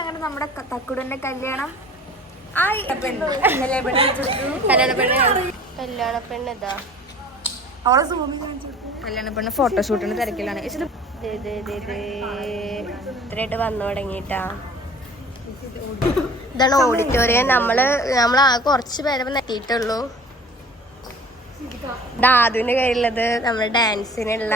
അങ്ങനെ നമ്മുടെ തക്കുടന്റെ കല്യാണം കല്യാണ പെണ്ണ് ഇതാ കല്യാണ പെണ്ണ് ഫോട്ടോഷൂട്ടിന് തിരക്കിലാണ്. ഇത്രയായിട്ട് വന്നു തുടങ്ങിട്ടാ. ഇതാണ് ഓഡിറ്റോറിയം. നമ്മള് കുറച്ച് പേരെ എത്തിയിട്ടുള്ളൂ. ദാദുവിന്റെ കയ്യിലുള്ളത് നമ്മുടെ ഡാൻസിനുള്ള.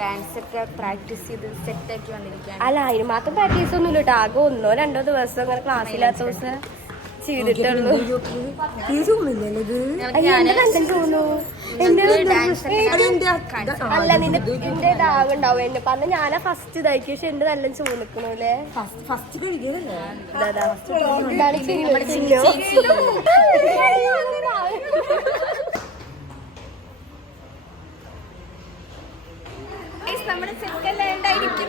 ഡാൻസ് ഒക്കെ പ്രാക്ടീസ് ചെയ്ത് സെറ്റ് ആക്കി വന്നിരിക്കുകയാണ്. അല്ല, അതിന് മാത്രം പ്രാക്ടീസ് ഒന്നുമില്ല കേട്ടോ. ആകെ 1-2 ദിവസം അങ്ങനെ ക്ലാസ്സില്ലാത്ത ദിവസം ചെയ്തിട്ടുള്ളൂ. അല്ല, നിന്റെ ഇതാവുണ്ടാവും. എന്നെ പറഞ്ഞ ഞാനാ ഫസ്റ്റ് ഇതാക്കി. പക്ഷെ എന്റെ നല്ല ചൂ നിക്കണല്ലേ. നമ്മുടെ ചെക്കല്ലാണ്ടായിരിക്കും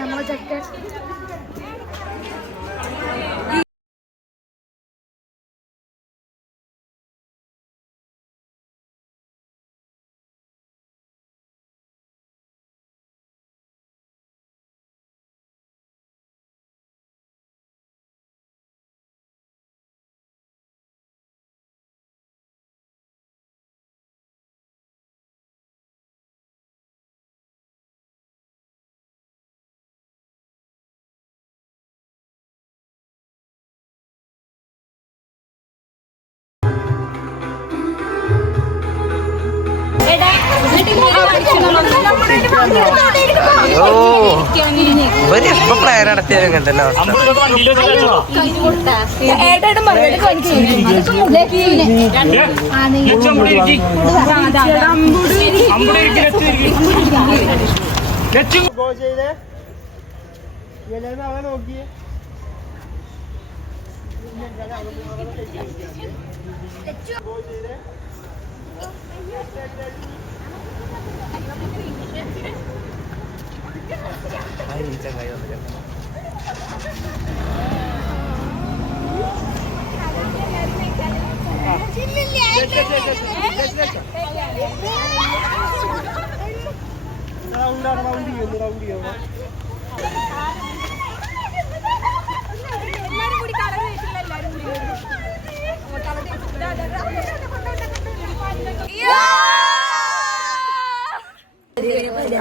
നമ്മൾ ചെക്കൻ. പ്ലാൻ നടത്തിയാലും കണ്ടല്ലോ. നോക്കിയേ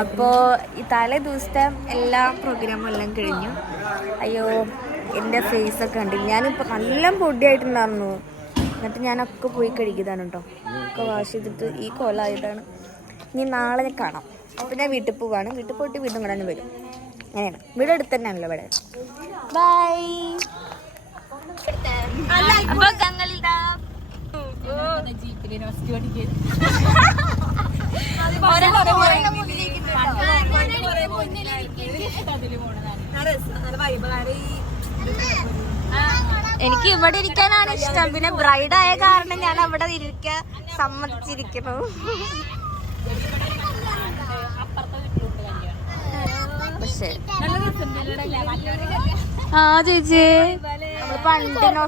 അപ്പോ ഈ തലേ ദിവസത്തെ എല്ലാ പ്രോഗ്രാമും എല്ലാം കഴിഞ്ഞു. അയ്യോ, എൻ്റെ ഫേസൊക്കെ കണ്ടില്ല. ഞാനിപ്പോൾ നല്ല പൊടിയായിട്ടുണ്ടായിരുന്നു. എന്നിട്ട് ഞാനൊക്കെ പോയി കഴുകിയതാണ് കേട്ടോ. ഒക്കെ വാഷ് ചെയ്തിട്ട് ഈ കോലമായതാണ്. ഇനി നാളെ കാണാം. അപ്പോൾ ഞാൻ വീട്ടിൽ പോവാണ്. വീട്ടിൽ പോയിട്ട് വീണ്ടും കൂടെ തന്നെ വരും. അങ്ങനെയാണ്. വീട് അടുത്ത് തന്നെയാണല്ലോ ഇവിടെ. ബൈ. അപ്പോൾ ഞങ്ങളിതാ എനിക്ക് ഇവിടെ ഇരിക്കാനാണ് ഇഷ്ടം. പിന്നെ ബ്രൈഡ് ആയ കാരണം ഞാൻ അവിടെ ഇരിക്കാൻ സമ്മതിച്ചിരിക്കുന്നു. പക്ഷേ ആ ചേച്ചി നമ്മള് പണ്ടിനോ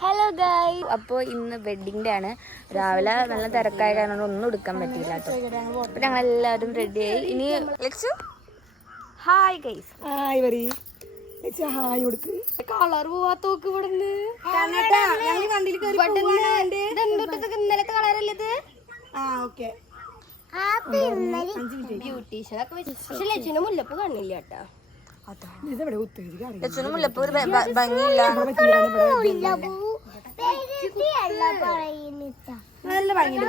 ഹലോ ഗായ്. അപ്പോൾ ഇന്ന് വെഡിങ് ഡേ ആണ്. രാവിലെ നല്ല തിരക്കായ കാരണം ഒന്നും എടുക്കാൻ പറ്റിയില്ല കേട്ടോ. അപ്പൊ ഞങ്ങളെല്ലാവരും റെഡിയായി. ഇനി ഹായ് ഗൈസ്. ഹായ് പറയ്. ഹായ് കൊടുക്ക്. കളർ പോവാത്തോക്ക് ഇവിടുന്ന് ഇന്നലത്തെ കളറല്ലേ? ബ്യൂട്ടീഷ്യനൊക്കെ പക്ഷെ ലക്ഷ്മിന് മുല്ലപ്പ് കാണില്ല കേട്ടാ. ലക്ഷ്മിന് മുല്ലപ്പൂ ഒരു ഭംഗിയില്ല. നല്ല ഭംഗിയുടെ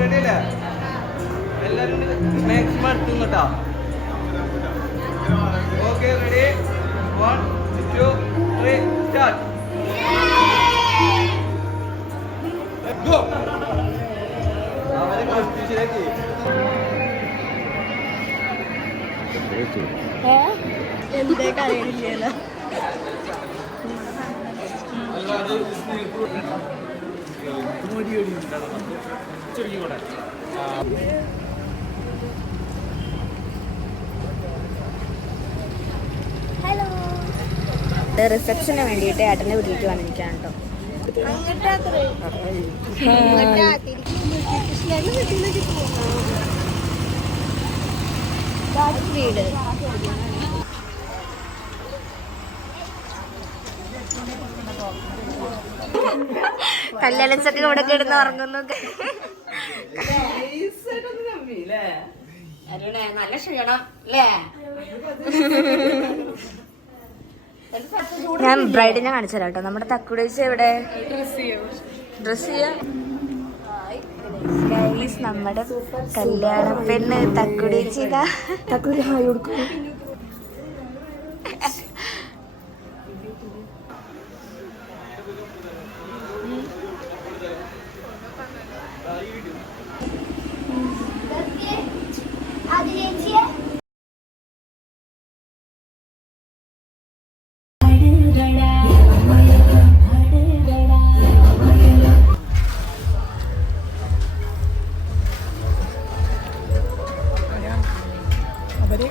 റെഡിയല്ലേ എല്ലാരും മാക്സിമം അടുത്തും കേട്ടോ. Okay ready 1 2 3 start. ഗോ. അവരെ കോൺസ്റ്റിറ്റ്യൂഷനിലേക്ക് എന്തേ കരയില്ല റിസപ്ഷന് വേണ്ടിയിട്ട് ഏട്ടൻ്റെ വീട്ടിലേക്ക് വന്നിരിക്കുകയാണ് കേട്ടോ. വീട് കല്യാണിച്ചൊക്കെ ഇവിടെ കിടന്ന് ഉറങ്ങുന്നു. നല്ല ക്ഷീണം അല്ലേ? ഞാൻ ബ്രൈഡിനെ കാണിച്ചു തരാം കേട്ടോ. നമ്മുടെ തക്കുടേച്ചി എവിടെ? ഡ്രസ് ചെയ്യാം. നമ്മുടെ കല്യാണ പെണ്ണ് തക്കുടേച്ചിതാ. തക്കൊരു ഹായ് കൊടുക്കും. അവരെ